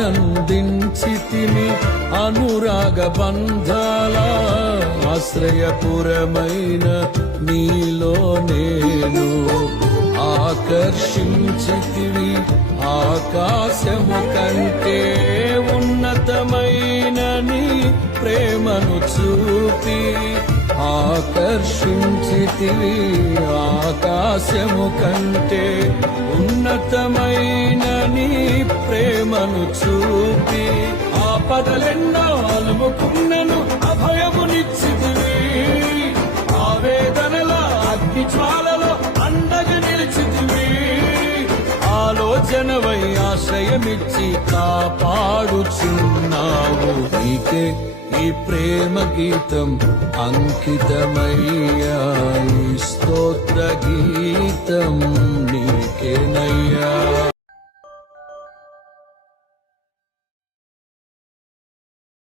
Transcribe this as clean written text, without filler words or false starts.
ఆనందించితిని అనురాగ బంధాల ఆశ్రయపురమైన నీలో నేను ఆకర్షించితివి ఆకాశము కంటే ఉన్నతమైన నీ ప్రేమను చూపి ఆకర్షించితివి ఆకాశము కంటే ఉన్నతమైన నీ ప్రేమను చూపి ఆపదలెన్నో అలుముకున్నను అభయమునిచ్చితివి ఆవేదనల అగ్ని జ్వాలలో అండగా నిలిచితివి ఆలోచనవై ఆశ్రయమిచ్చి కాపాడుచున్నావు నీకే ఈ ప్రేమ గీతం అంకితమయ్యా ఈ స్తోత్ర గీతం నీకేనయ్యా.